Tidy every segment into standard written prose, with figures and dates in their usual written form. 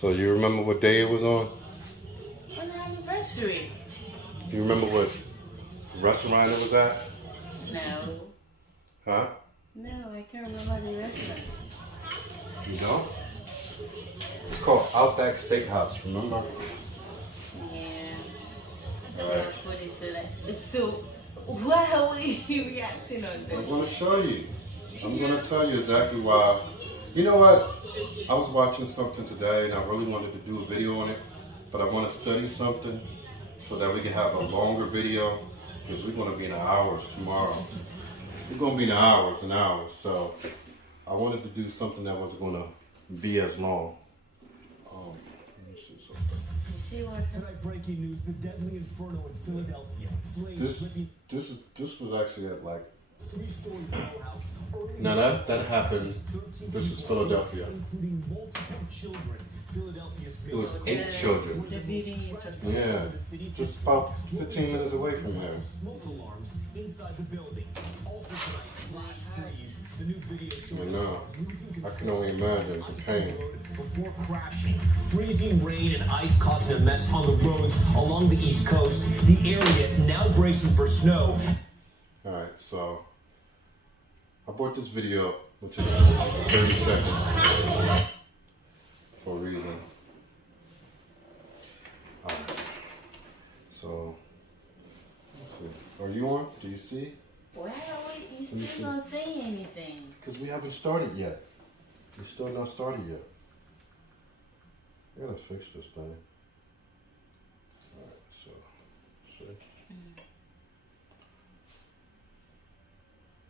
So you remember what day it was on? On our anniversary. You remember what restaurant it was at? No. Huh? No, I can't remember the restaurant. You don't? It's called Outback Steakhouse, remember? Yeah. The little food is so why are we reacting on I'm this? going to show you. I'm going to tell you exactly why. You know what? I was watching something today and I really wanted to do a video on it, but I want to study something so that we can have a longer video because we're going to be in the hours tomorrow. We're going to be in the hours and hours, so I wanted to do something that wasn't going to be as long. Let me see something. You see what's Tonight, breaking news: the deadly inferno in Philadelphia. This was actually at like. Three-story house. Now that happened. This is Philadelphia. Including multiple children. Philadelphia's It was 8 children. the building you're talking Yeah, just about 15 minutes away from here. Smoke alarms inside the building. Also tonight, flash freeze. The new video I showing know. I can only imagine the pain. before crashing. Freezing rain and ice causing a mess on the roads along the East Coast. The area now bracing for snow. Alright, so I brought this video up, which is 30 seconds for a reason. Alright, so let's see. Are you on? Do you see? Why are you still not saying anything? Because we haven't started yet. We're still not started yet. I gotta fix this thing. Alright, so see.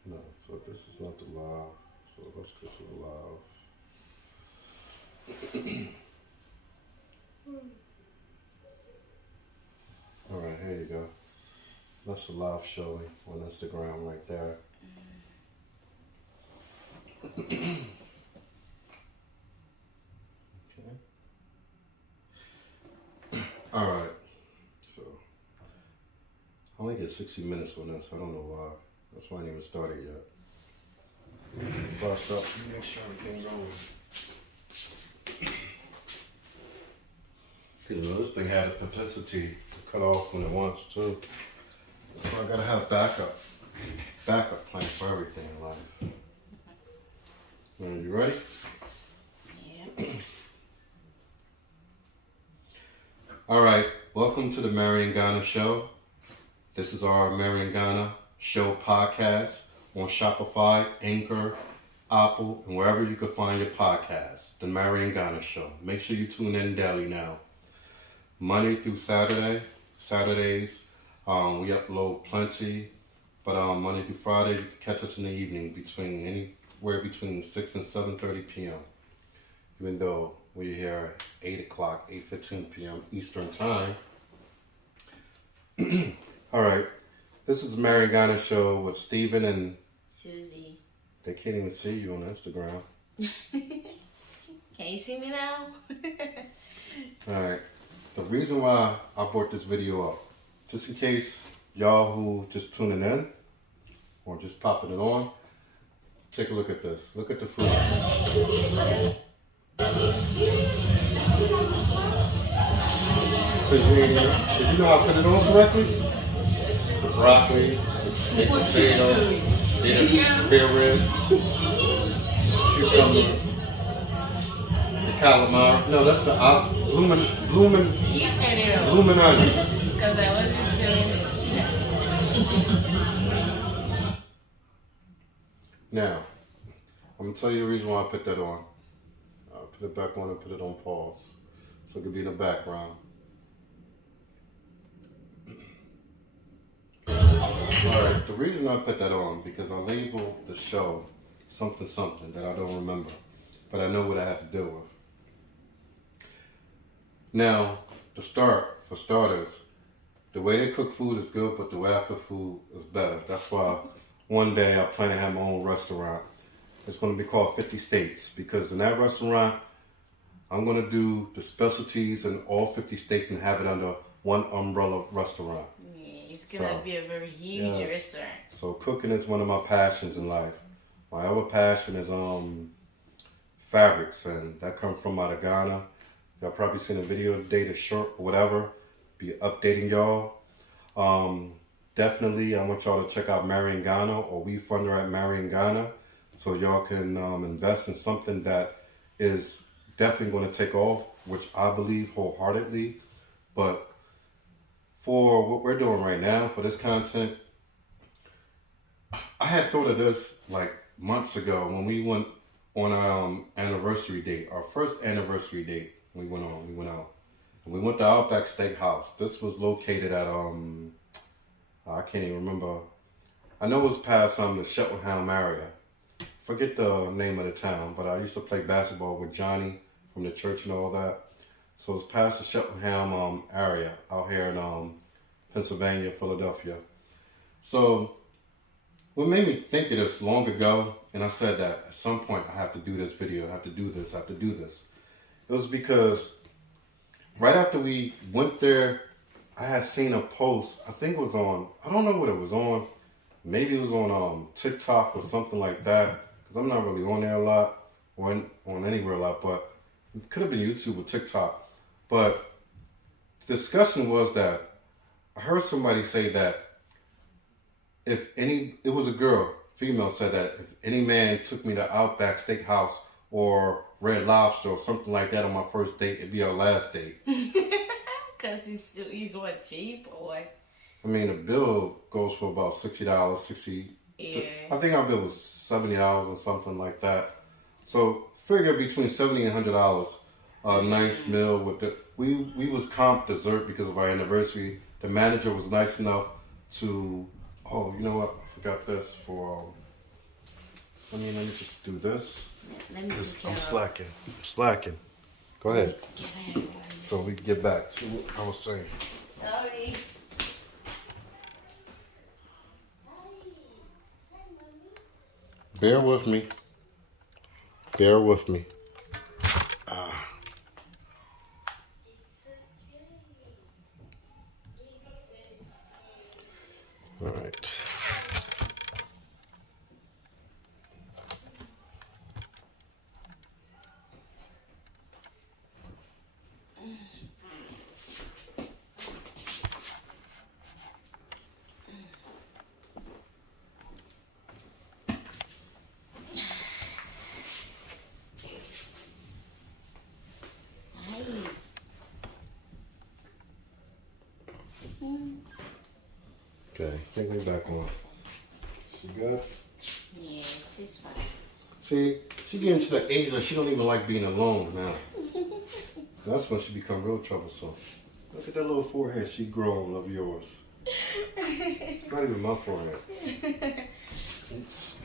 No, so this is not the live. So let's go to the live. Alright, here you go. That's a live showing on Instagram right there. Okay. Alright. So I only get 60 minutes on this. I don't know why. That's why I ain't even started yet. Before I start, let me make sure everything goes. Because you know, this thing had a propensity to cut off when it wants to. That's why I gotta have backup plan for everything in life. Man, you ready? Yeah. All right, welcome to the Marion Ghana Show. This is our Marion Ghana Show podcast on Shopify, Anchor, Apple, and wherever you can find your podcast. The Marion Ghana Show. Make sure you tune in daily now. Monday through Saturdays, we upload plenty, but Monday through Friday, you can catch us in the evening anywhere between 6 and 7:30 p.m. Even though we're here at 8 o'clock, 8:15 p.m. Eastern Time. All right, this is the Marion Ghana Show with Steven and Susie. They can't even see you on Instagram. Can you see me now? All right, the reason why I brought this video up, just in case y'all who just tuning in or just popping it on, take a look at this. Look at the food. Did you know how to put it on correctly? The broccoli, the potato, the spare ribs, cucumbers, the calamari. No, that's the blooming onion. Because I wasn't feeling it. Now, I'm gonna tell you the reason why I put that on. I'll put it back on and put it on pause, so it could be in the background. Alright, the reason I put that on, because I labeled the show something that I don't remember, but I know what I have to deal with. Now, for starters, the way they cook food is good, but the way I cook food is better. That's why one day I plan to have my own restaurant. It's going to be called 50 States, because in that restaurant, I'm going to do the specialties in all 50 states and have it under one umbrella restaurant. It's going to be a very huge restaurant. So cooking is one of my passions in life. My other passion is fabrics, and that comes from out of Ghana. Y'all probably seen a video today that's short or whatever. Be updating y'all. Definitely, I want y'all to check out Marrying Ghana or We Funder at Marrying Ghana, so y'all can invest in something that is definitely going to take off, which I believe wholeheartedly. But for what we're doing right now, for this content, I had thought of this like months ago when we went on our anniversary date, our first anniversary date. We went out. We went to Outback Steakhouse. This was located at I can't even remember. I know it was past the Cheltenham area. Forget the name of the town, but I used to play basketball with Johnny from the church and all that. So it's past the Cheltenham area out here in Pennsylvania, Philadelphia. So what made me think of this long ago, and I said that at some point I have to do this video, I have to do this. It was because right after we went there, I had seen a post, I think it was on, I don't know what it was on. Maybe it was on TikTok or something like that, because I'm not really on there a lot, or on anywhere a lot, but it could have been YouTube or TikTok. But the discussion was that I heard somebody say that it was a girl, female said that if any man took me to Outback Steakhouse or Red Lobster or something like that on my first date, it'd be our last date. Because he's what, cheap or what? I mean, the bill goes for about $60, Yeah. I think our bill was $70 or something like that. So figure between $70 and $100. A nice meal with the we was comp dessert because of our anniversary. The manager was nice enough to, oh, you know what? I forgot this for. Let me just do this. Let me just I'm slacking. Go ahead. Get ahead. So we can get back to what I was saying. Sorry. Bear with me. All right. Okay, I think we're back on. She good? Yeah, she's fine. See, she getting to the age that she don't even like being alone now. That's when she become real troublesome. Look at that little forehead she growing of yours. It's not even my forehead. Oops.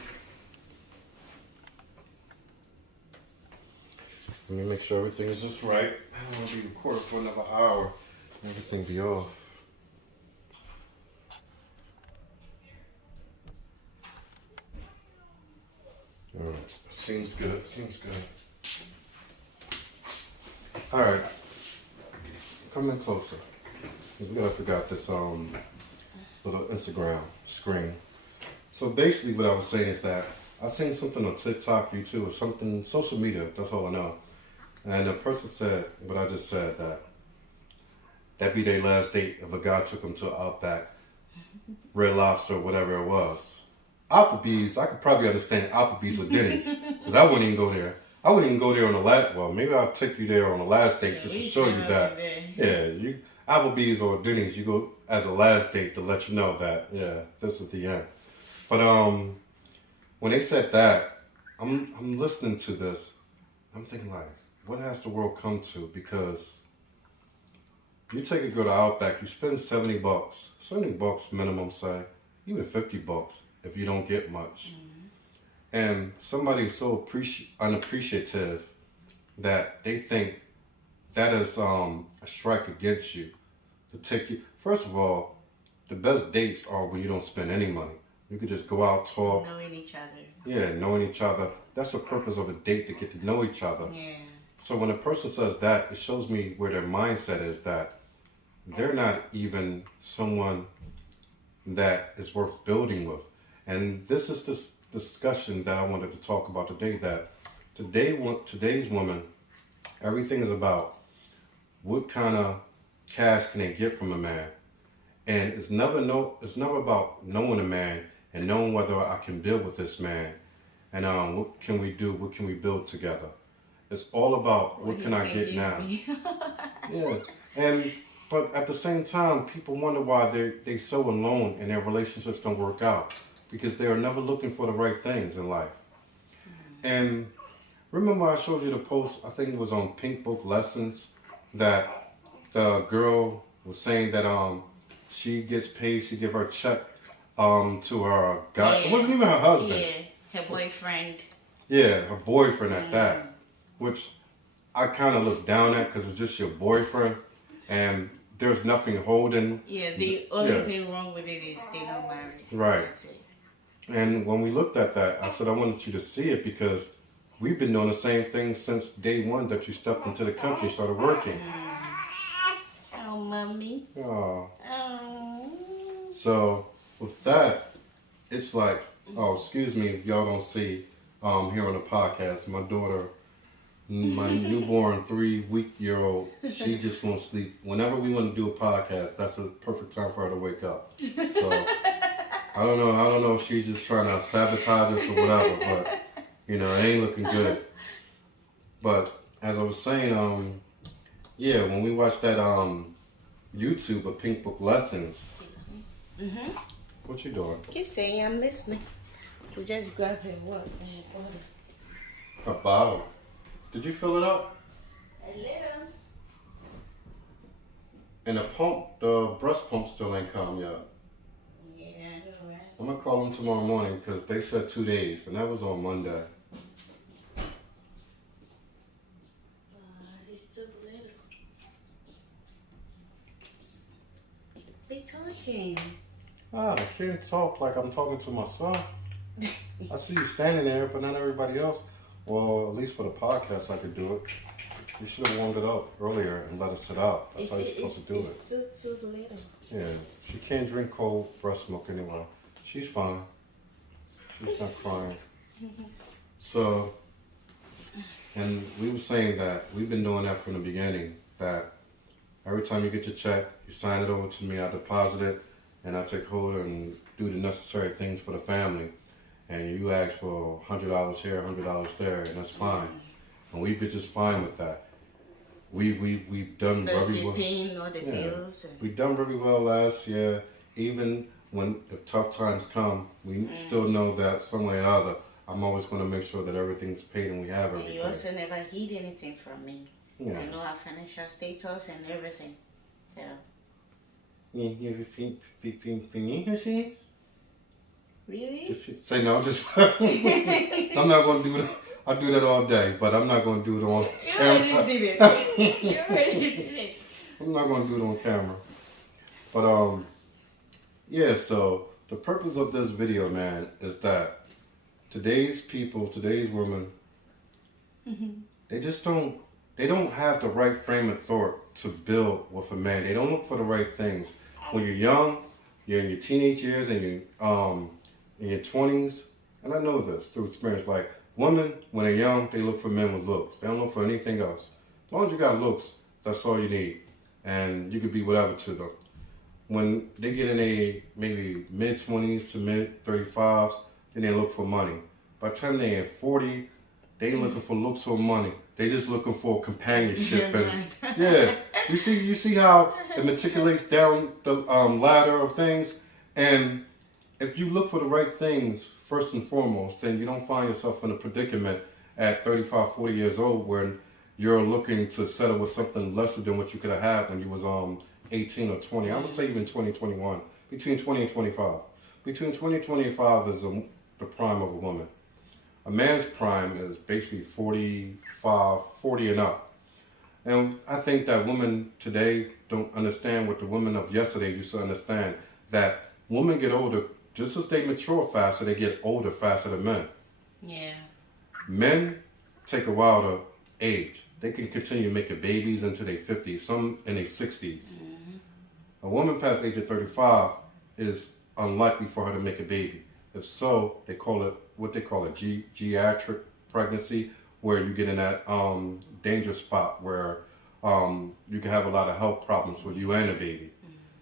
Let me make sure everything is just right. I don't want to be recorded for another hour. Everything be off. All right, seems good. All right, come in closer. We gotta figure out this little Instagram screen. So basically, what I was saying is that I seen something on TikTok, YouTube, or something, social media. That's all I know. And the person said what I just said, that be their last date if a guy took them to Outback, Red Lobster, whatever it was. Applebee's, I could probably understand Applebee's or Denny's, because I wouldn't even go there. I wouldn't even go there on the last, well, maybe I'll take you there on the last date just to show you that. Yeah, Applebee's or Denny's, you go as a last date to let you know that, yeah, this is the end. But when they said that, I'm listening to this, I'm thinking like, what has the world come to? Because you take a girl to Outback, you spend $70 minimum, say, even $50 if you don't get much. Mm-hmm. And somebody is so unappreciative that they think that is a strike against you to take you. First of all, the best dates are when you don't spend any money. You could just go out, talk. Knowing each other. Yeah, knowing each other. That's the purpose of a date, to get to know each other. Yeah. So when a person says that, it shows me where their mindset is, that they're not even someone that is worth building with. And this is the discussion that I wanted to talk about today, that today's woman, everything is about what kind of cash can they get from a man? And it's never about knowing a man and knowing whether I can build with this man, and what can we do? What can we build together? It's all about what can I get now. Yeah, but at the same time, people wonder why they so alone and their relationships don't work out, because they are never looking for the right things in life. And remember, I showed you the post. I think it was on Pink Book Lessons that the girl was saying that she gets paid. She give her check to her guy. Yeah. It wasn't even her husband. Yeah, her boyfriend. Yeah, her boyfriend at that. Which I kind of look down at, because it's just your boyfriend, and there's nothing holding. Yeah, the only thing wrong with it is they're not married. Right. That's it. And when we looked at that, I said I wanted you to see it, because we've been doing the same thing since day one that you stepped into the country and started working. Oh, mommy. Oh. Oh. So with that, it's like, excuse me if y'all don't see here on the podcast, my daughter, my newborn 3-week-old, she just won't sleep. Whenever we want to do a podcast, that's a perfect time for her to wake up. So I don't know if she's just trying to sabotage us or whatever, but it ain't looking good. But as I was saying, when we watched that YouTube of Pink Book Lessons. Excuse me. Mm-hmm. What you doing? Keep saying I'm listening. We just grab her what? A bottle. Did you fill it up? A little. And the breast pump still ain't come yet. Yeah, I know, right? I'm gonna call them tomorrow morning, because they said 2 days, and that was on Monday. It's too little. Be talking. I can't talk like I'm talking to myself. I see you standing there, but not everybody else. Well, at least for the podcast, I could do it. You should have warmed it up earlier and let it sit out. That's how you're supposed to do it. It's too little. Yeah, she can't drink cold breast milk anymore. She's fine. She's not crying. So, and we were saying that we've been doing that from the beginning, that every time you get your check, you sign it over to me, I deposit it, and I take hold and do the necessary things for the family. And you ask for $100 here, $100 there, and that's fine. And we've been just fine with that. We've done very well. Paying all the bills. We've done very well last year. Even when if tough times come, we still know that some way or other, I'm always going to make sure that everything's paid and we have everything. And you also never hid anything from me. Yeah. I know our financial status and everything. So. Really? Say no, just I'm not going to do it. I do that all day, but I'm not going to do it on camera. You already did it. You already did it. I'm not going to do it on camera. But so the purpose of this video, man, is that today's people, today's women, they don't have the right frame of thought to build with a man. They don't look for the right things. When you're young, you're in your teenage years and you're in your 20s, and I know this through experience, like women, when they're young, they look for men with looks. They don't look for anything else. As long as you got looks, that's all you need. And you could be whatever to them. When they get in a maybe mid-20s to mid-35s, then they look for money. By the time they're 40, they ain't looking for looks or money. They just looking for companionship. And you see how it matriculates down the ladder of things. And if you look for the right things first and foremost, then you don't find yourself in a predicament at 35, 40 years old when you're looking to settle with something lesser than what you could have had when you was 18 or 20. I would say even 20, 21. Between 20 and 25. Between 20 and 25 is the prime of a woman. A man's prime is basically 45, 40 and up. And I think that women today don't understand what the women of yesterday used to understand, that women get older. Just as they mature faster, they get older faster than men. Yeah. Men take a while to age. They can continue making babies into their 50s, some in their 60s. A woman past the age of 35 is unlikely for her to make a baby. If so, they call it what they call a geriatric pregnancy, where you get in that danger spot where you can have a lot of health problems with you and a baby.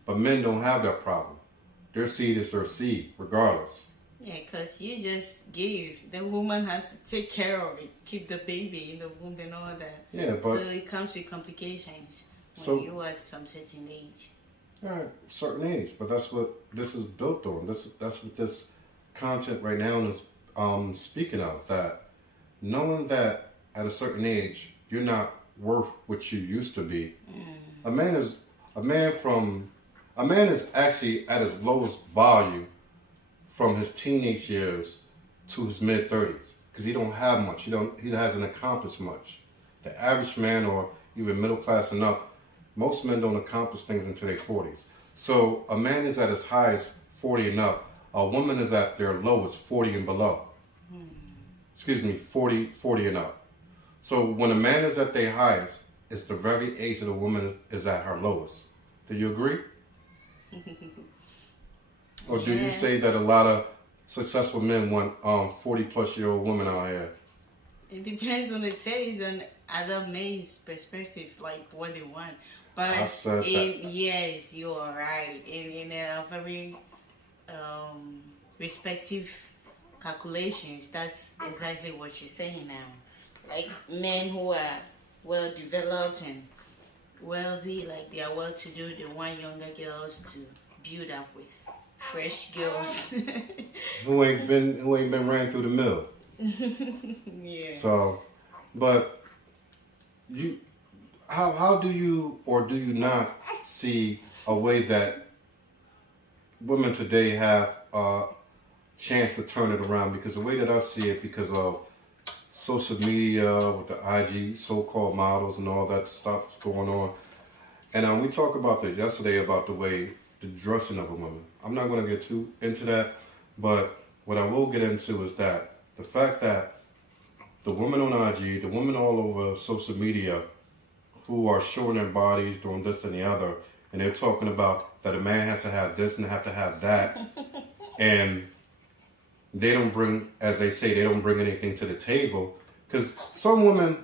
But men don't have that problem. Their seed is their seed, regardless. Yeah, because you just give. The woman has to take care of it, keep the baby in the womb and all that. Yeah, but... So it comes with complications when So, you are at some certain age. yeah, certain age. But that's what this is built on. That's what this content right now is speaking of. That knowing that at a certain age, you're not worth what you used to be. A man is actually at his lowest value from his teenage years to his mid-30s, because he don't have much. He hasn't accomplished much. The average man, or even middle class and up, most men don't accomplish things until their 40s. So a man is at his highest 40 and up. A woman is at their lowest 40 and below. 40 and up. So when a man is at their highest, it's the very age that a woman is at her lowest. Do you agree? Or do you say that a lot of successful men want 40-plus-year-old women out here? It depends on the taste and other men's perspective, like what they want. But I said that. yes, you are right. In a very respective calculations, that's exactly what you're saying now. Like men who are well developed and wealthy, like they are well to do, they want younger girls to build up with fresh girls. who ain't been ran through the mill. Yeah. So, but how do you, or do you not see a way that women today have a chance to turn it around? Because the way that I see it, because of social media with the IG so-called models and all that stuff going on, and we talked about this yesterday about the dressing of a woman. I'm not going to get too into that, but what I will get into is that the fact that the women on IG, the women all over social media who are showing their bodies, doing this and the other, and they're talking about that a man has to have this and have to have that, and they don't bring, as they say, they don't bring anything to the table, because some women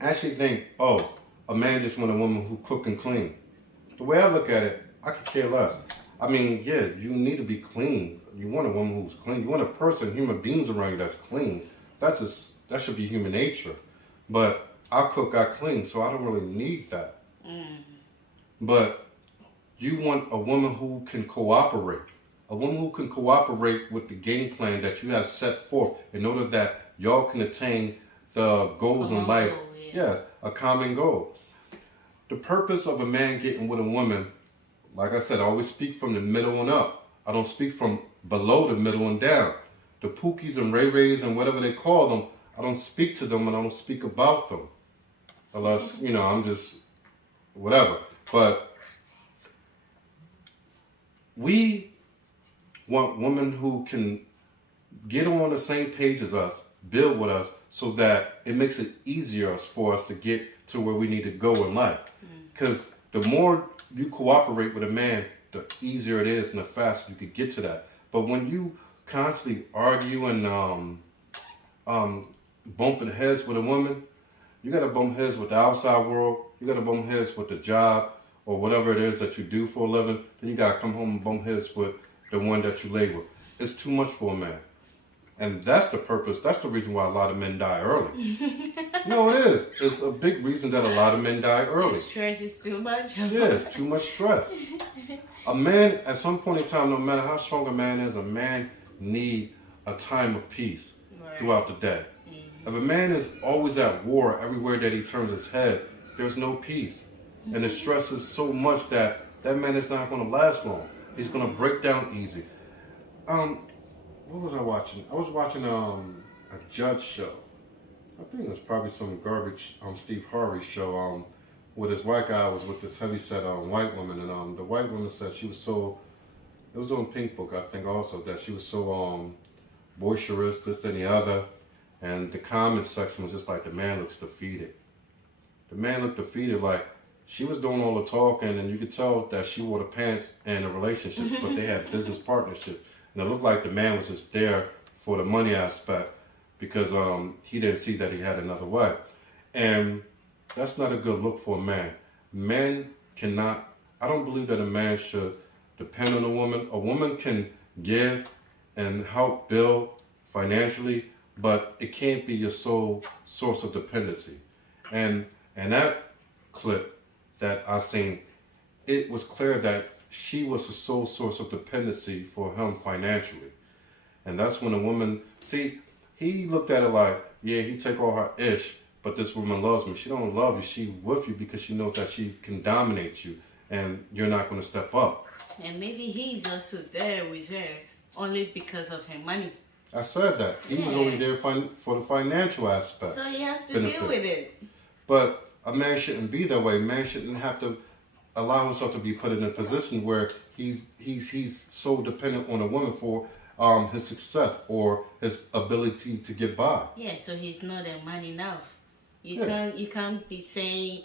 actually think, oh, a man just want a woman who cook and clean. The way I look at it, I could care less. I mean, yeah, you need to be clean. You want a woman who's clean. You want a person, human beings around you that's clean. That should be human nature. But I cook, I clean, so I don't really need that. But you want a woman who can cooperate. A woman who can cooperate with the game plan that you have set forth in order that y'all can attain the goals in life. Yeah, a common goal. The purpose of a man getting with a woman, like I said, I always speak from the middle and up. I don't speak from below the middle and down. The Pookies and Ray Rays and whatever they call them, I don't speak to them and I don't speak about them. Unless, I'm just whatever. But we want women who can get on the same page as us, build with us, so that it makes it easier for us to get to where we need to go in life. Because the more you cooperate with a man, the easier it is and the faster you could get to that. But when you constantly argue and bumping heads with a woman, you got to bump heads with the outside world, you got to bump heads with the job or whatever it is that you do for a living, then you got to come home and bump heads with the one that you lay with. It's too much for a man. And that's the purpose. That's the reason why a lot of men die early. No, it is. It's a big reason that a lot of men die early. The stress is too much. Yeah, it's too much stress. A man, at some point in time, no matter how strong a man is, a man need a time of peace throughout the day. If a man is always at war everywhere that he turns his head, there's no peace. And the stress is so much that man is not going to last long. He's going to break down easy. What was I watching? I was watching a judge show. I think it was probably some garbage Steve Harvey show where this white guy was with this heavyset white woman, and the white woman said she was so, it was on Pink Book I think also, that she was so boisterous, this and the other, and the comment section was just like, the man looks defeated. The man looked defeated, like she was doing all the talking and you could tell that she wore the pants in a relationship, but they had business partnership. And it looked like the man was just there for the money aspect because he didn't see that he had another wife. And that's not a good look for a man. men cannot, I don't believe that a man should depend on a woman. A woman can give and help build financially, but it can't be your sole source of dependency. And that clip that I seen, it was clear that she was the sole source of dependency for him financially. And that's when a woman, see, he looked at it like, yeah, he take all her ish, but this woman loves me. She don't love you. She with you because she knows that she can dominate you and you're not going to step up. And maybe he's also there with her only because of her money. I said that. He was only there for the financial aspect. So he has to deal with it. But a man shouldn't be that way. A man shouldn't have to allow himself to be put in a position where he's so dependent on a woman for his success or his ability to get by. Yeah, so he's not a man enough. You can't be saying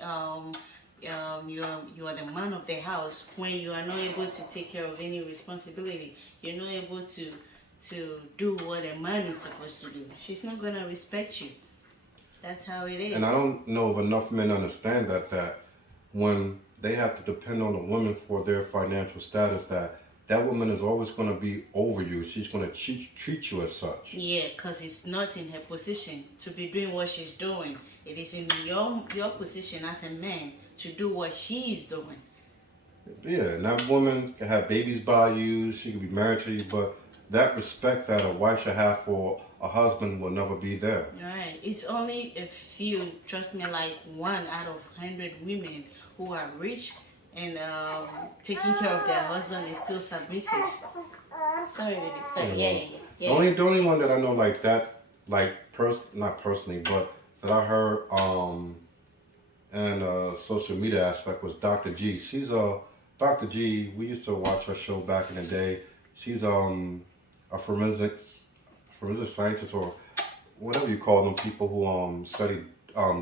you are the man of the house when you are not able to take care of any responsibility. You're not able to do what a man is supposed to do. She's not gonna respect you. That's how it is. And I don't know if enough men understand that when they have to depend on a woman for their financial status, that woman is always going to be over you. She's going to treat you as such. Yeah, because it's not in her position to be doing what she's doing. It is in your position as a man to do what she is doing. Yeah, and that woman can have babies by you. She can be married to you, but that respect that a wife should have for a husband will never be there. All right. It's only a few, trust me, like 1 out of 100 women who are rich and taking care of their husband is still submissive. Sorry, baby. Sorry. Yeah. The only one that I know like that, like not personally, but that I heard and social media aspect was Dr. G. She's Dr. G. We used to watch her show back in the day. She's a forensic scientist or whatever you call them, people who study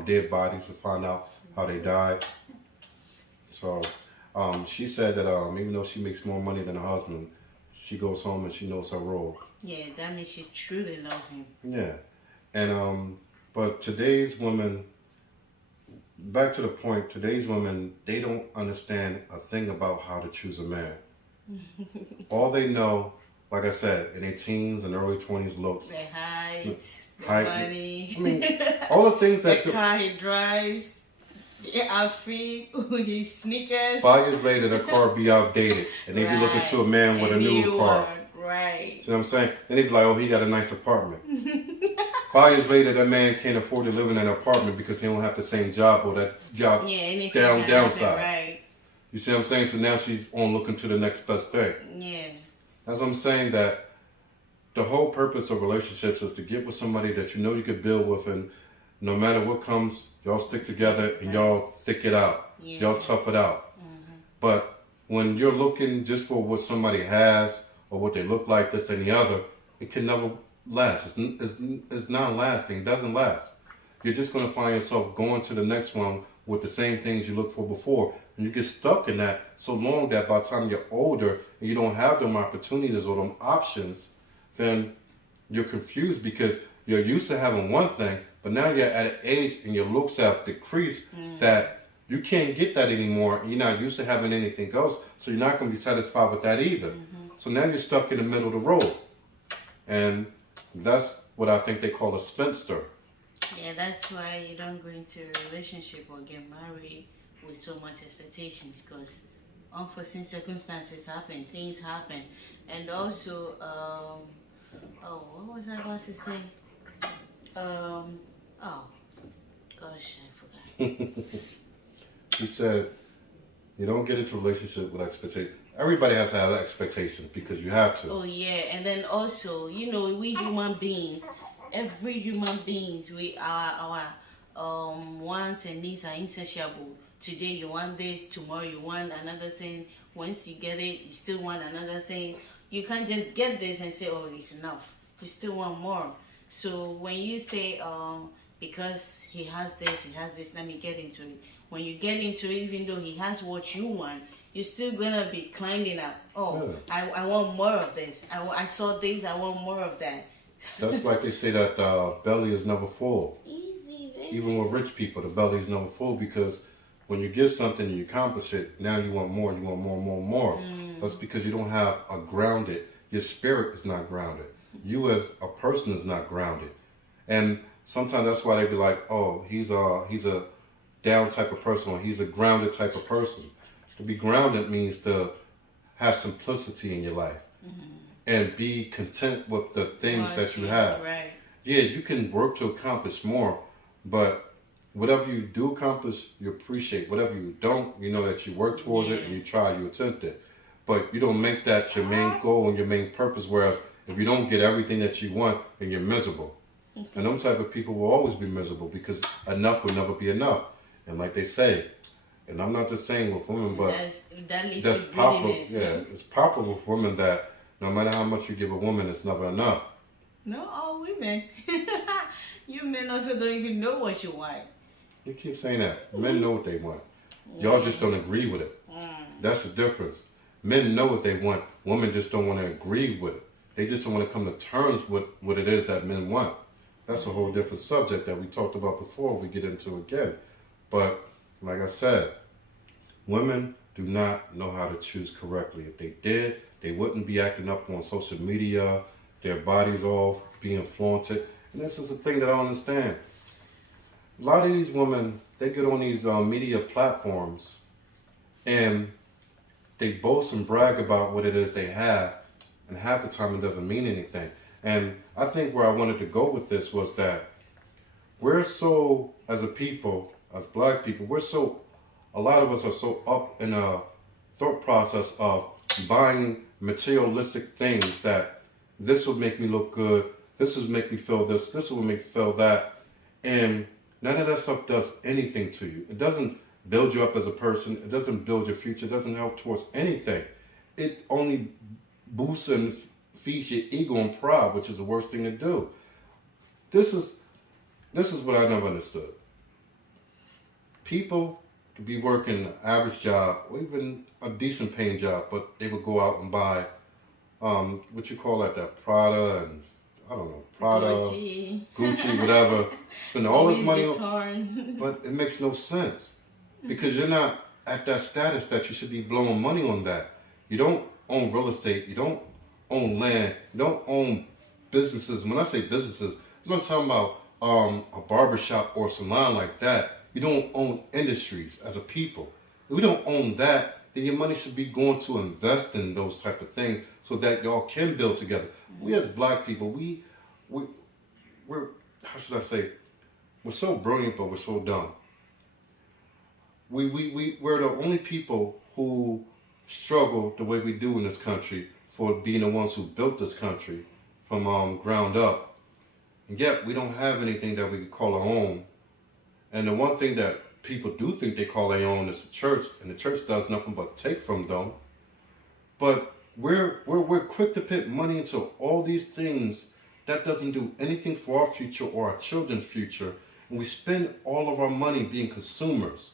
dead bodies to find out how they died. So she said that even though she makes more money than her husband, she goes home and she knows her role. Yeah, that means she truly loves him. Yeah. And but today's women, back to the point, today's women, they don't understand a thing about how to choose a man. All they know, like I said, in their teens and early 20s looks. Their height, their money. I mean, all the things that... the car he drives. Your outfit, his sneakers. 5 years later, the car be outdated, and they be looking to a man with a new car. Right. See what I'm saying? And they be like, "Oh, he got a nice apartment." 5 years later, that man can't afford to live in an apartment because he don't have the same job or that job downside. Right. You see what I'm saying? So now she's on looking to the next best thing. Yeah. That's what I'm saying. That the whole purpose of relationships is to get with somebody that you know you could build with, and no matter what comes, y'all stick together and y'all thick it out. Yeah. Y'all tough it out. Mm-hmm. But when you're looking just for what somebody has or what they look like, this and the other, it can never last. It's not lasting. It doesn't last. You're just going to find yourself going to the next one with the same things you looked for before. And you get stuck in that so long that by the time you're older and you don't have them opportunities or them options, then you're confused because you're used to having one thing, but now you're at an age and your looks have decreased that you can't get that anymore. You're not used to having anything else, so you're not going to be satisfied with that either. Mm-hmm. So now you're stuck in the middle of the road. And that's what I think they call a spinster. Yeah, that's why you don't go into a relationship or get married with so much expectations, because unforeseen circumstances happen, things happen. And also, what was I about to say? Oh, gosh, I forgot. You said you don't get into a relationship with expectations. Everybody has to have expectations because you have to. Oh, yeah. And then also, we human beings, every human beings, our wants and needs are insatiable. Today you want this, tomorrow you want another thing. Once you get it, you still want another thing. You can't just get this and say, oh, it's enough. You still want more. So when you say, because he has this, let me get into it. When you get into it, even though he has what you want, you're still going to be climbing up. Oh, yeah. I want more of this. I saw this, I want more of that. That's like they say that the belly is never full. Easy, baby. Even with rich people, the belly is never full because when you get something and you accomplish it, now you want more, more. That's because you don't have a grounded, your spirit is not grounded. You as a person is not grounded. And sometimes that's why they be like, oh, he's a down type of person, or he's a grounded type of person. To be grounded means to have simplicity in your life and be content with the things that you have. Right. Yeah, you can work to accomplish more, but whatever you do accomplish, you appreciate. Whatever you don't, you know that you work towards it and you try, you attempt it. But you don't make that your main goal and your main purpose, whereas if you don't get everything that you want, then you're miserable. And them type of people will always be miserable because enough will never be enough. And like they say, and I'm not just saying with women, but that's popular. Yeah, it's popular with women that no matter how much you give a woman, it's never enough. No, all women. You men also don't even know what you want. You keep saying that. Men know what they want. Y'all just don't agree with it. That's the difference. Men know what they want. Women just don't want to agree with it. They just don't want to come to terms with what it is that men want. That's a whole different subject that we talked about before we get into again. But like I said, women do not know how to choose correctly. If they did, they wouldn't be acting up on social media, their bodies all being flaunted. And this is the thing that I don't understand. A lot of these women, they get on these media platforms and they boast and brag about what it is they have, and half the time it doesn't mean anything. And I think where I wanted to go with this was that we're so, as a people, as black people, a lot of us are so up in a thought process of buying materialistic things that this will make me look good, this will make me feel this will make me feel that. And none of that stuff does anything to you. It doesn't build you up as a person. It doesn't build your future. It doesn't help towards anything. It only boosts and feeds your ego and pride, which is the worst thing to do. This is what I never understood. People could be working an average job or even a decent paying job, but they would go out and buy what you call that Prada and I don't know, Prada, Gucci, whatever. Spend all this money on, but it makes no sense because you're not at that status that you should be blowing money on that. You don't own real estate. You don't own land. You don't own businesses. When I say businesses, I'm not talking about a barbershop or salon like that. You don't own industries as a people. If we don't own that, then your money should be going to invest in those type of things so that y'all can build together. We as black people, we're how should I say? We're so brilliant, but we're so dumb. We're the only people who struggle the way we do in this country for being the ones who built this country from ground up. And yet we don't have anything that we could call our own. And the one thing that people do think they call their own is the church, and the church does nothing but take from them. But we're quick to put money into all these things that doesn't do anything for our future or our children's future, and we spend all of our money being consumers.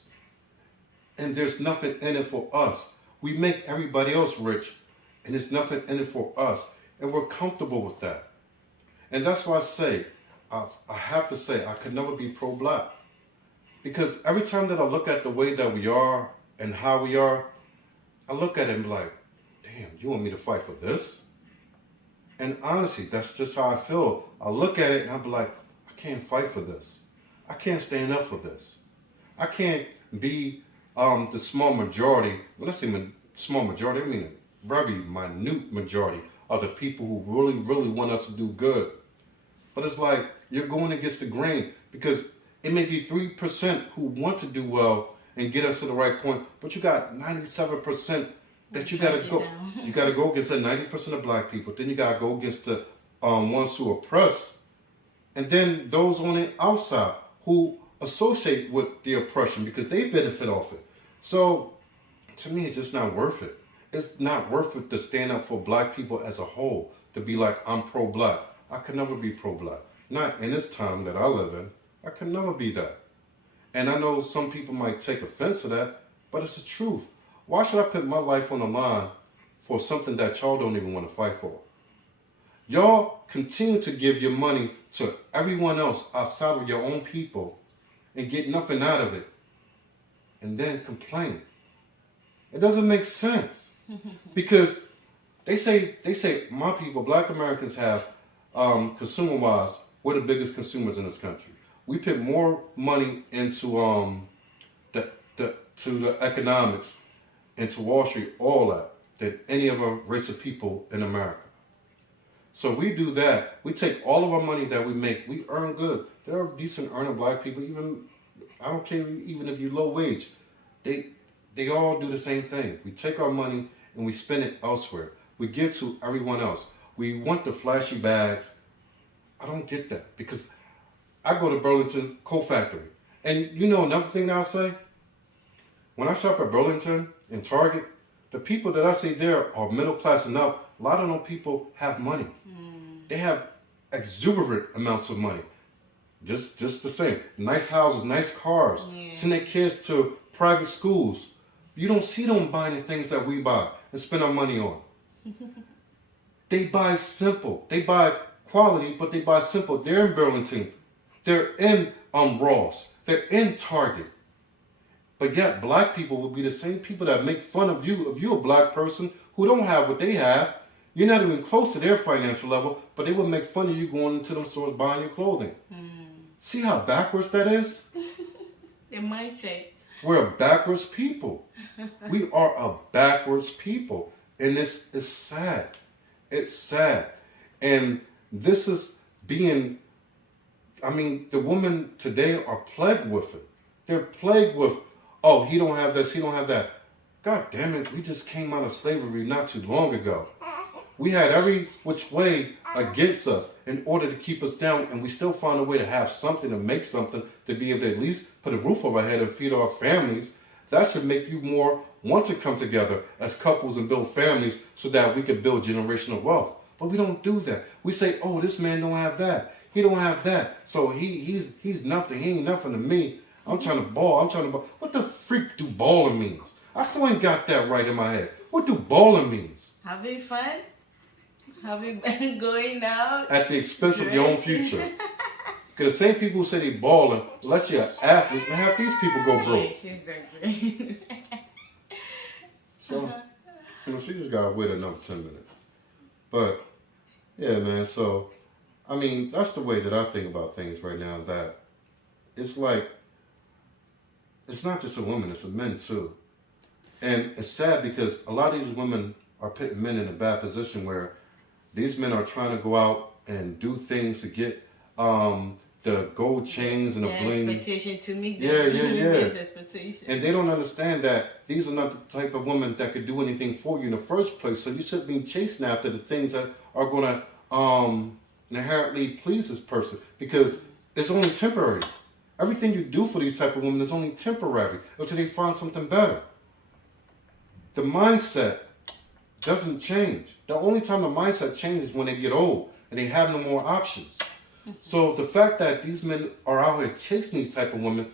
And there's nothing in it for us. We make everybody else rich, and there's nothing in it for us, and we're comfortable with that. And that's why I say, I have to say, I could never be pro-black. Because every time that I look at the way that we are and how we are, I look at it and be like, damn, you want me to fight for this? And honestly, that's just how I feel. I look at it and I'll be like, I can't fight for this. I can't stand up for this. I can't be the small majority. When I say small majority, I mean a very minute majority of the people who really, really want us to do good. But it's like you're going against the grain because it may be 3% who want to do well and get us to the right point, but you got 97% that you got to go. You got to go against the 90% of black people. Then you got to go against the ones who oppress, and then those on the outside who associate with the oppression because they benefit off it. So, to me, it's just not worth it. It's not worth it to stand up for black people as a whole. To be like, I'm pro-black. I could never be pro-black. Not in this time that I live in. I could never be that. And I know some people might take offense to that, but it's the truth. Why should I put my life on the line for something that y'all don't even want to fight for? Y'all continue to give your money to everyone else outside of your own people and get nothing out of it. and then complain. It doesn't make sense. Because they say my people, Black Americans have, consumer-wise, we're the biggest consumers in this country. We put more money into the economics, into Wall Street, all that, than any other race of people in America. So we do that. We take all of our money that we make. We earn good. There are decent earning Black people. Even I don't care. Even if you're low wage, they all do the same thing. We take our money and we spend it elsewhere. We give to everyone else. We want the flashy bags. I don't get that because I go to Burlington Coat Factory, and you know another thing that I'll say. When I shop at Burlington and Target, the people that I see there are middle class and up. A lot of them people have money. They have exuberant amounts of money. Just the same. Nice houses, nice cars. Send their kids to private schools. You don't see them buying the things that we buy and spend our money on. They buy simple. They buy quality, but they buy simple. They're in Burlington. They're in Ross. They're in Target. But yet, Black people will be the same people that make fun of you if you're a Black person who don't have what they have. You're not even close to their financial level, but they will make fun of you going into those stores buying your clothing. See how backwards that is? The mindset. We're a backwards people. We are a backwards people. And this is sad. It's sad. And this is being, the women today are plagued with it. They're plagued with, oh, he don't have this, he don't have that. God damn it, we just came out of slavery not too long ago. We had every which way against us in order to keep us down, and we still found a way to have something, to make something, to be able to at least put a roof over our head and feed our families. That should make you more want to come together as couples and build families so that we can build generational wealth. But we don't do that. We say, oh, this man don't have that. He don't have that. So he's nothing. He ain't nothing to me. I'm trying to ball. What the freak do balling means? I still ain't got that right in my head. What do balling means? Having fun? Having going out? At the expense of your own future. Because the same people who say they balling, let you an athlete, and have these people go broke. She's doing great. So, she just got to wait another 10 minutes. But, yeah, man, so, that's the way that I think about things right now, that it's like, it's not just a woman, it's a men too. And it's sad because a lot of these women are putting men in a bad position where these men are trying to go out and do things to get the gold chains and the bling. Expectation to meet the expectation. And they don't understand that these are not the type of women that could do anything for you in the first place. So you should be chasing after the things that are going to inherently please this person, because it's only temporary. Everything you do for these type of women is only temporary until they find something better. The mindset doesn't change. The only time the mindset changes is when they get old and they have no more options. So the fact that these men are out here chasing these type of women,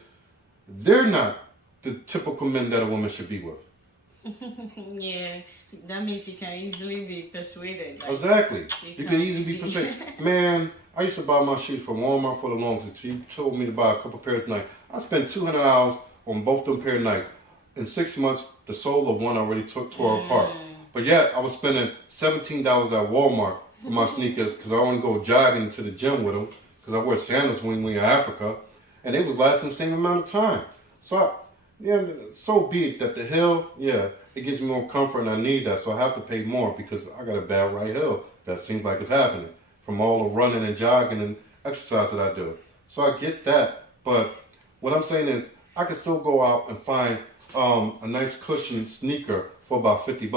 they're not the typical men that a woman should be with. Yeah, that means you can easily be persuaded. Like, exactly. You can easily be persuaded. Man, I used to buy my shoes from Walmart for the longest. She told me to buy a couple pairs of Nikes. I spent $200 on both them pair of Nikes. In 6 months, the sole of one already tore apart. But yet, I was spending $17 at Walmart for my sneakers because I only go jogging to the gym with them because I wear sandals when we're in Africa. And they was lasting the same amount of time. So, so be it that the heel, it gives me more comfort and I need that. So I have to pay more because I got a bad right heel that seems like it's happening from all the running and jogging and exercise that I do. So I get that. But what I'm saying is I can still go out and find a nice cushion sneaker for about $50,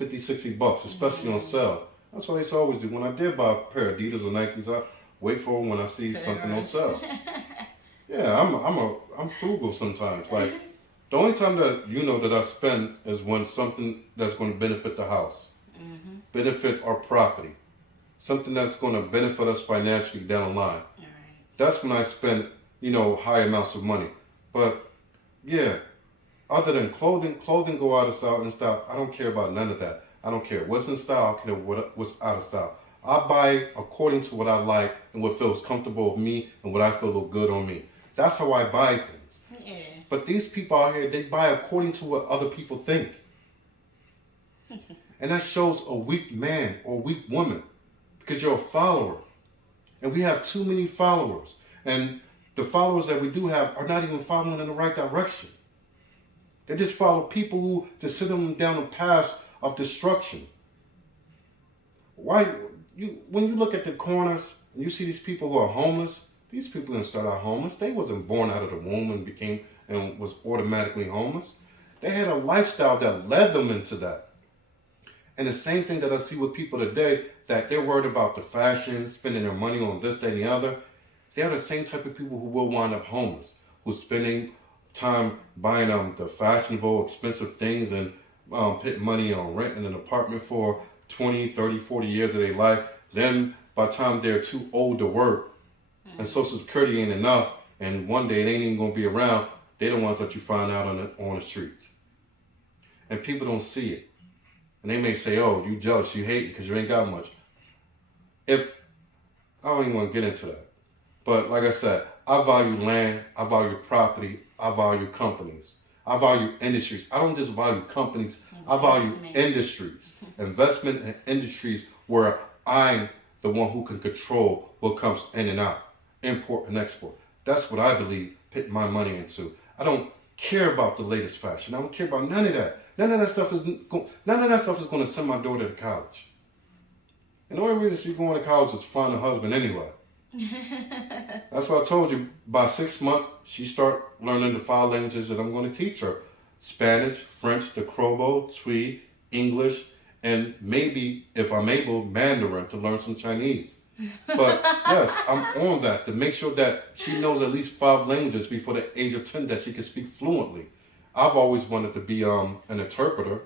$50-$60, especially on sale. That's what I used to always do. When I did buy a pair of Adidas or Nikes, I wait for them when I see something on sale. Yeah, I'm frugal sometimes. Like, the only time that that I spend is when something that's going to benefit the house, benefit our property, something that's going to benefit us financially down the line. Right. That's when I spend, high amounts of money. But other than clothing go out of style and style. I don't care about none of that. I don't care what's in style. I care what's out of style. I buy according to what I like and what feels comfortable with me and what I feel look good on me. That's how I buy things. Yeah. But these people out here, they buy according to what other people think. And that shows a weak man or weak woman because you're a follower. And we have too many followers. And the followers that we do have are not even following in the right direction. They just follow people who just send them down a path of destruction. When you look at the corners and you see these people who are homeless, these people didn't start out homeless. They wasn't born out of the womb and was automatically homeless. They had a lifestyle that led them into that. And the same thing that I see with people today, that they're worried about the fashion, spending their money on this, that, and the other. They're the same type of people who will wind up homeless, who's spending time buying the fashionable, expensive things and putting money on renting an apartment for 20, 30, 40 years of their life. Then by the time they're too old to work and Social Security ain't enough, and one day it ain't even going to be around, they're the ones that you find out on the streets. And people don't see it. And they may say, oh, you jealous, you hate because you ain't got much. I don't even want to get into that. But like I said, I value land, I value property, I value companies, I value industries. I don't just value companies, I value industries. Investment in industries where I'm the one who can control what comes in and out, import and export. That's what I believe put my money into. I don't care about the latest fashion. I don't care about none of that. None of that stuff is going to send my daughter to college. And the only reason she's going to college is to find a husband anyway. That's what I told you. By 6 months, she start learning the 5 languages that I'm going to teach her: Spanish, French, the Krobo, Twi, English, and maybe, if I'm able, Mandarin to learn some Chinese. But yes, I'm on that to make sure that she knows at least 5 languages before the age of 10 that she can speak fluently. I've always wanted to be an interpreter.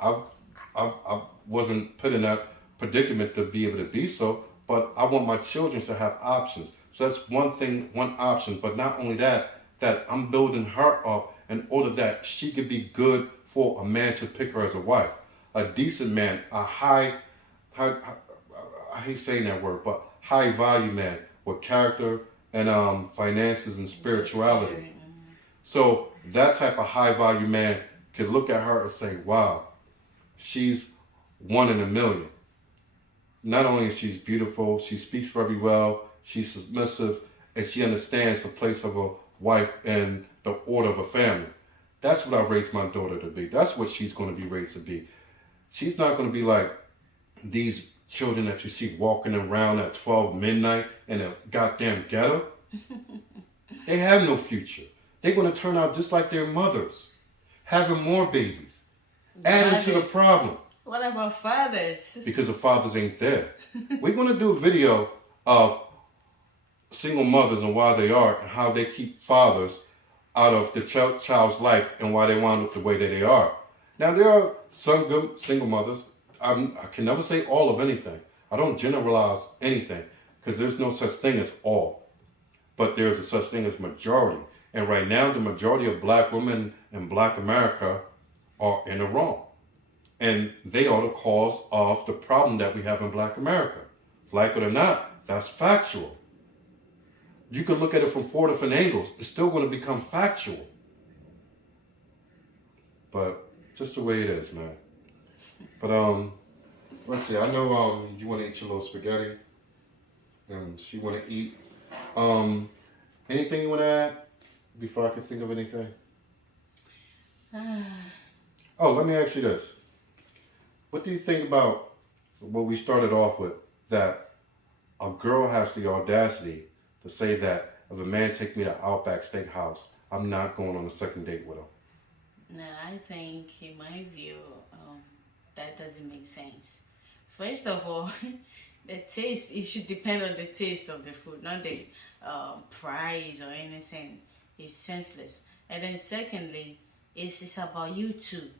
I wasn't put in that predicament to be able to be so, but I want my children to have options. So that's one thing, one option. But not only that I'm building her up in order that she could be good for a man to pick her as a wife. A decent man, a high I hate saying that word, but high value man with character and finances and spirituality. So that type of high value man could look at her and say, wow, she's 1 in a million. Not only is she beautiful, she speaks very well, she's submissive, and she understands the place of a wife and the order of a family. That's what I raised my daughter to be. That's what she's going to be raised to be. She's not going to be like these children that you see walking around at 12 midnight in a goddamn ghetto. They have no future. They're going to turn out just like their mothers, having more babies, adding to the problem. What about fathers? Because the fathers ain't there. We're going to do a video of single mothers and why they are and how they keep fathers out of the child's life and why they wound up the way that they are. Now, there are some good single mothers. I can never say all of anything. I don't generalize anything because there's no such thing as all. But there's a such thing as majority. And right now, the majority of black women in black America are in the wrong. And they are the cause of the problem that we have in black America. Like it or not, that's factual. You could look at it from 4 different angles. It's still going to become factual. But just the way it is, man. But let's see. I know you want to eat your little spaghetti, and she want to eat. Anything you want to add before I can think of anything? Oh, let me ask you this. What do you think about what we started off with? That a girl has the audacity to say that if a man take me to Outback Steakhouse, I'm not going on a second date with him. No, I think, in my view, that doesn't make sense. First of all, the taste, it should depend on the taste of the food, not the price or anything. It's senseless. And then secondly, it's about you two.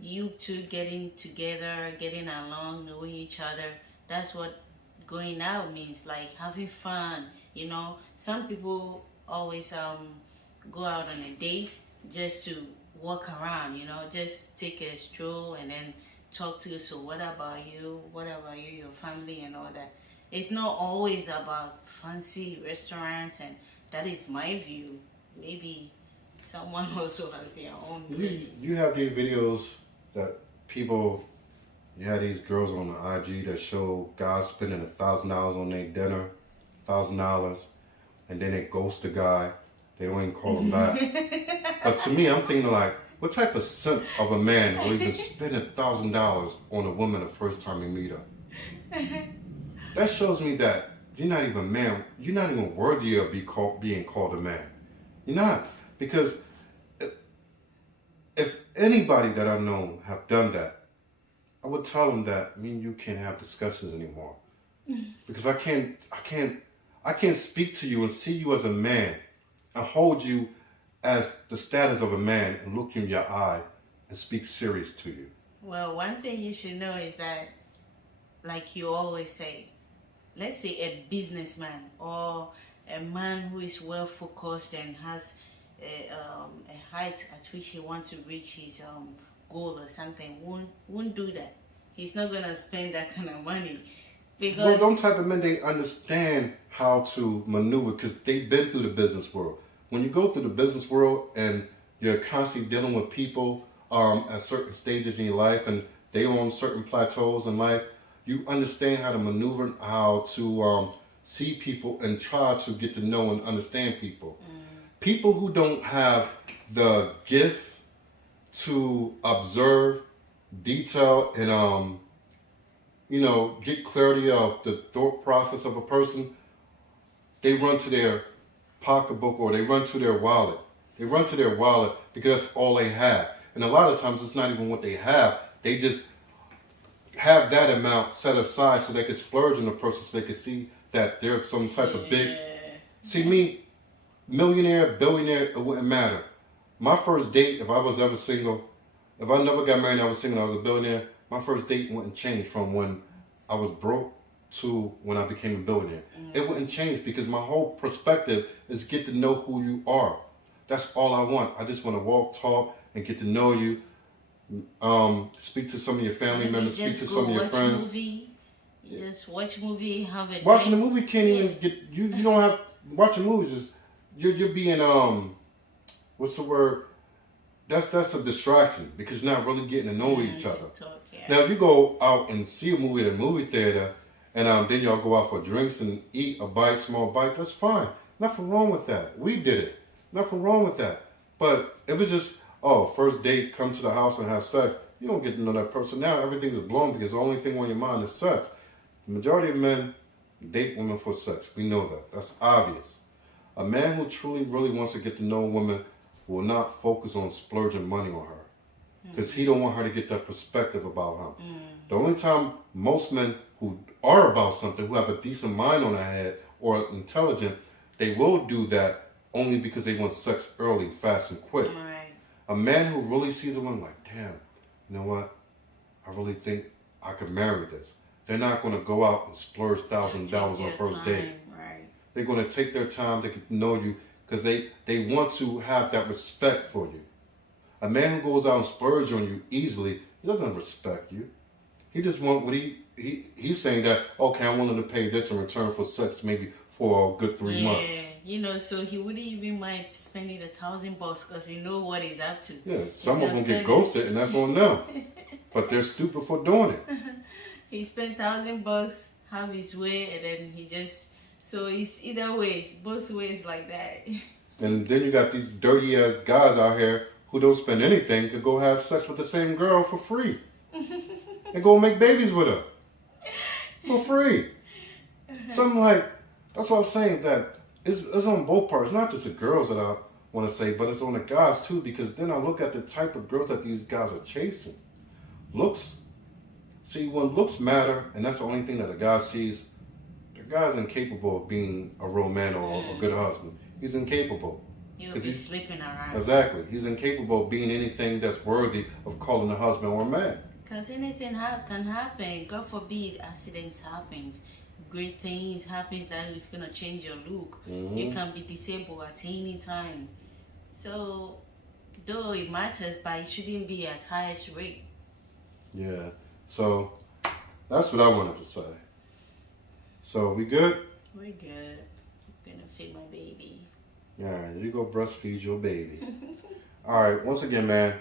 You two getting together, getting along, knowing each other. That's what going out means, like having fun. You know, some people always go out on a date just to walk around, you know, just take a stroll and then talk to you. So what about you? What about you, your family and all that? It's not always about fancy restaurants, and that is my view. Maybe someone also has their own. You have these videos that people, you have these girls on the IG that show guys spending $1,000 on their dinner, $1,000, and then they ghost the guy. They don't even call him back. But to me, I'm thinking like, what type of simp of a man will even spend $1,000 on a woman the first time you meet her? That shows me that you're not even a man. You're not even worthy of being called a man. You're not. Because if anybody that I know have done that, I would tell them that me and you can't have discussions anymore. Because I can't speak to you and see you as a man and hold you as the status of a man and look you in your eye and speak serious to you. Well, one thing you should know is that, like you always say, let's say a businessman or a man who is well focused and has a height at which he wants to reach his goal or something won't do that. He's not gonna spend that kind of money because Well, those type of men, they understand how to maneuver because they've been through the business world. When you go through the business world and you're constantly dealing with people at certain stages in your life and they on certain plateaus in life, you understand how to maneuver, how to see people and try to get to know and understand people. People who don't have the gift to observe, detail, and get clarity of the thought process of a person, they run to their pocketbook or they run to their wallet. They run to their wallet because that's all they have. And a lot of times it's not even what they have. They just have that amount set aside so they can splurge on the person so they can see that there's some type of big... See, me, millionaire, billionaire, it wouldn't matter. My first date, if I was ever single, if I never got married and I was single and I was a billionaire, my first date wouldn't change from when I was broke to when I became a billionaire. It wouldn't change because my whole perspective is get to know who you are. That's all I want. I just want to walk, talk, and get to know you. Speak to some of your family members, speak to some of your friends. Movie. You just watch movie, have a Watching drink. a movie can't even get you don't have watching movies is you're being what's the word? That's a distraction because you're not really getting to know each other. Talk, yeah. Now if you go out and see a movie at a movie theater and then y'all go out for drinks and eat a small bite, that's fine. Nothing wrong with that. We did it. Nothing wrong with that. But if it's just first date, come to the house and have sex, you don't get to know that person. Now everything is blown because the only thing on your mind is sex. The majority of men date women for sex. We know that. That's obvious. A man who truly, really wants to get to know a woman will not focus on splurging money on her because he don't want her to get that perspective about him. The only time most men who are about something, who have a decent mind on their head or intelligent, they will do that only because they want sex early, fast, and quick. Right. A man who really sees a woman like, damn, you know what? I really think I could marry this. They're not going to go out and splurge $1,000 on first date. Right. They're going to take their time to get to know you because they want to have that respect for you. A man who goes out and splurge on you easily, he doesn't respect you. He just want what he's saying that, okay, I'm willing to pay this in return for sex maybe for a good 3 months. So he wouldn't even mind spending $1,000 because he know what he's up to. Yeah, some of them get ghosted and that's on them. But they're stupid for doing it. He spent $1,000, have his way, and then he just... So it's either ways, both ways like that. And then you got these dirty ass guys out here who don't spend anything, could go have sex with the same girl for free. And go make babies with her. For free. Something like, that's what I'm saying, that it's on both parts, not just the girls that I want to say, but it's on the guys too, because then I look at the type of girls that these guys are chasing. Looks. See, when looks matter, and that's the only thing that a guy sees, the guy's incapable of being a real man or a good husband. He's incapable. He'll be sleeping around. Exactly. He's incapable of being anything that's worthy of calling a husband or a man. Because anything can happen. God forbid accidents happen. Great things happens that is going to change your look. You can be disabled at any time. So, though it matters, but it shouldn't be at highest rate. Yeah. So, that's what I wanted to say. So, we good? We're good. I'm going to feed my baby. Yeah, you go breastfeed your baby. All right, once again, man,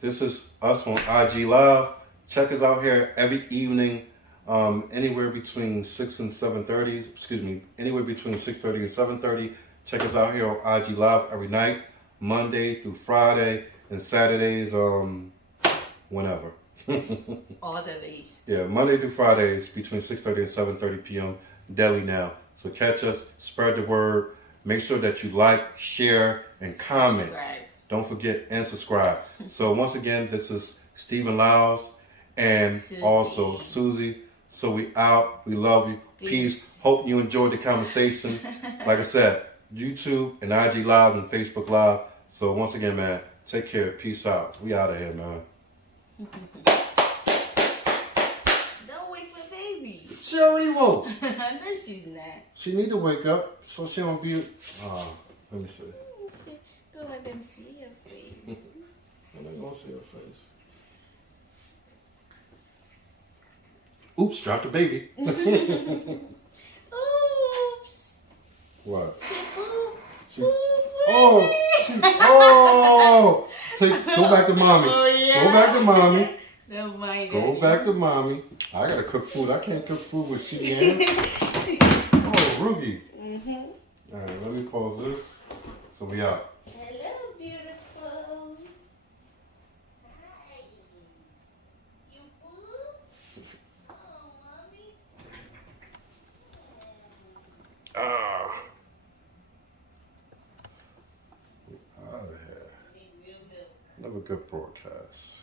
this is us on IG Live. Check us out here every evening, anywhere between 6 and 7:30. Excuse me, anywhere between 6:30 and 7:30. Check us out here on IG Live every night, Monday through Friday, and Saturdays, whenever. All the days. Yeah, Monday through Fridays between 6:30 and 7:30 p.m. daily now. So catch us, spread the word. Make sure that you like, share, and comment. Subscribe. Don't forget and subscribe. So once again, this is Stephen Lyles and Susie. also Susie. So we out. We love you. Peace. Hope you enjoyed the conversation. Like I said, YouTube and IG Live and Facebook Live. So once again, man, take care. Peace out. We out of here, man. Don't wake my baby. She already woke. No, she's not. She need to wake up so she don't be. Let me see. Don't let them see your face. I'm not gonna see her face. Oops, dropped the baby. Oops. What? Boop. She, Boop. oh! Go back to mommy. Oh, yeah. Go back to mommy. Don't mind Go it. back to mommy. I gotta cook food. I can't cook food with she in. Oh, Ruby. All right, let me pause this. So we out. Hello, beautiful. Hi. You poop? Oh, mommy. Ah. Out of here. Another good broadcast.